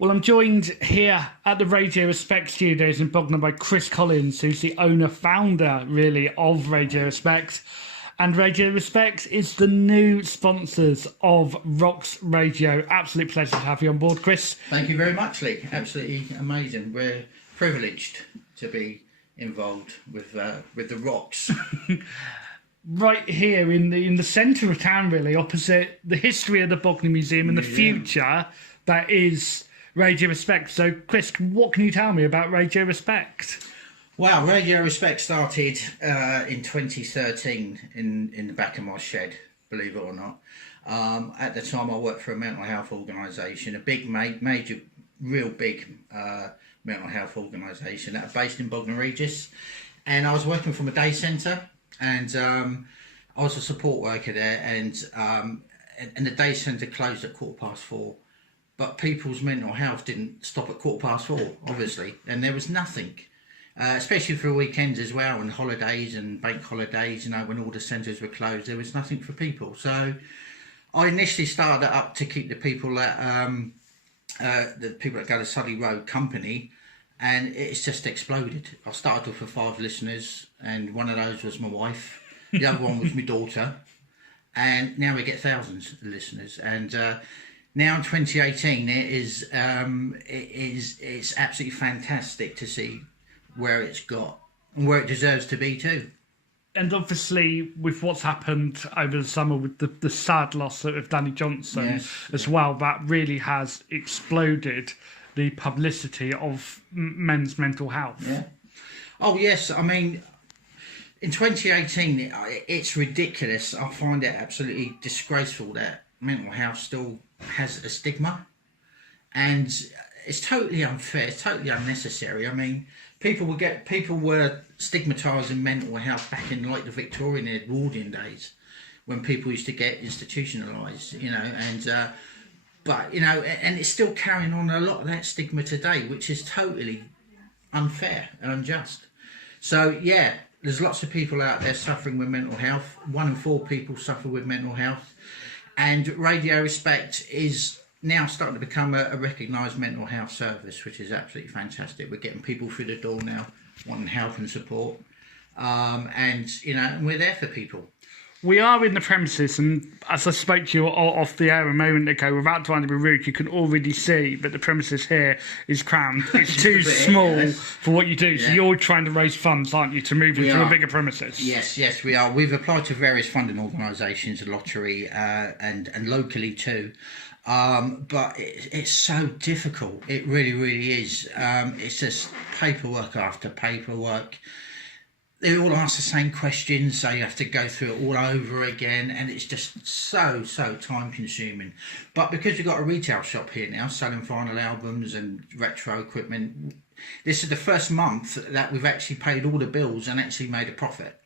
Well, I'm joined here at the Radio Respect studios in Bognor by Chris Collins, who's the owner-founder, really, of Radio Respect. And Radio Respect is the new sponsors of Rox Radio. Absolute pleasure to have you on board, Chris. Thank you very much, Lee. Absolutely amazing. We're privileged to be involved with the Rox. Right here in the centre of town, really, opposite the history of the Bognor Museum and the future that is Radio Respect. So, Chris, what can you tell me about Radio Respect? Wow, Radio Respect started in 2013 in the back of my shed, believe it or not. At the time, I worked for a mental health organisation, a big, major, real big mental health organisation that are based in Bognor Regis. And I was working from a day centre, and I was a support worker there, and the day centre closed at 4:15. But people's mental health didn't stop at 4:15, obviously, and there was nothing. Especially for weekends as well, and holidays and bank holidays, you know, when all the centres were closed, there was nothing for people. So I initially started it up to keep the people that go to Sudley Road company, and it's just exploded. I started off with 5 listeners, and one of those was my wife. The other one was my daughter, and now we get thousands of listeners. And now in 2018, it's absolutely fantastic to see where it's got and where it deserves to be too. And obviously with what's happened over the summer with the sad loss of Danny Johnson as well, that really has exploded the publicity of men's mental health. Yeah. Oh yes, I mean in 2018 it's ridiculous. I find it absolutely disgraceful that mental health still has a stigma, and it's totally unfair, it's totally unnecessary. I mean, people were stigmatising mental health back in like the Victorian and Edwardian days, when people used to get institutionalised, you know, and but you know, and it's still carrying on a lot of that stigma today, which is totally unfair and unjust. So yeah, there's lots of people out there suffering with mental health. 1 in 4 people suffer with mental health, and Radio Respect is now starting to become a recognised mental health service, which is absolutely fantastic. We're getting people through the door now wanting help and support, and you know, and we're there for people. We are in the premises, and as I spoke to you off the air a moment ago, without trying to be rude, you can already see that the premises here is crammed. It's too small for what you do. Yeah. So you're trying to raise funds, aren't you, to move into a bigger premises? Yes, we are. We've applied to various funding organisations, the lottery, and locally too. But it's so difficult. It really is. It's just paperwork after paperwork. They all ask the same questions, so you have to go through it all over again, and it's just so time consuming. But because we've got a retail shop here now selling vinyl albums and retro equipment, this is the first month that we've actually paid all the bills and actually made a profit.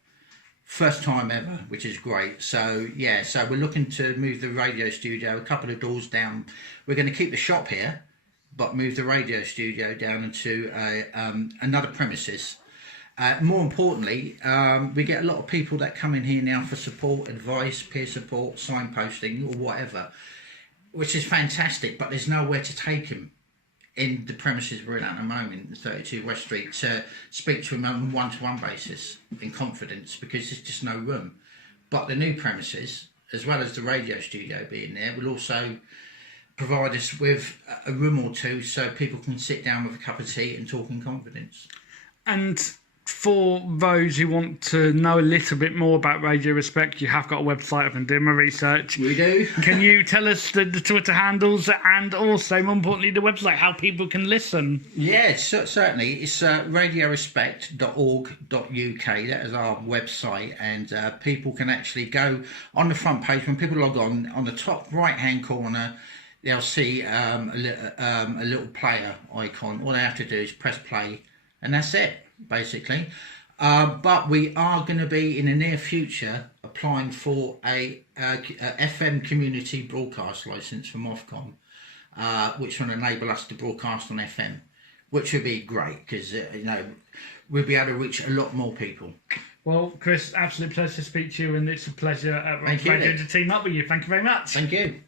First time ever, which is great. So yeah, so we're looking to move the radio studio a couple of doors down. We're going to keep the shop here, but move the radio studio down into another premises. More importantly, we get a lot of people that come in here now for support, advice, peer support, signposting or whatever, which is fantastic, but there's nowhere to take them in the premises we're in at the moment, 32 West Street, to speak to them on a one-to-one basis in confidence, because there's just no room. But the new premises, as well as the radio studio being there, will also provide us with a room or two so people can sit down with a cup of tea and talk in confidence. And for those who want to know a little bit more about Radio Respect, you have got a website. I've been doing my research. We do. Can you tell us the Twitter handles and also, more importantly, the website, how people can listen? Yeah, certainly. It's radiorespect.org.uk. That is our website, and people can actually go on the front page. When people log on the top right-hand corner, they'll see a little player icon. All they have to do is press play, and that's it, basically. But we are going to be in the near future applying for a FM community broadcast license from Ofcom, which will enable us to broadcast on FM, which would be great, because you know, we'll be able to reach a lot more people. Well, Chris, absolute pleasure to speak to you, and it's a pleasure at Rox Radio to team up with you. Thank you very much. Thank you.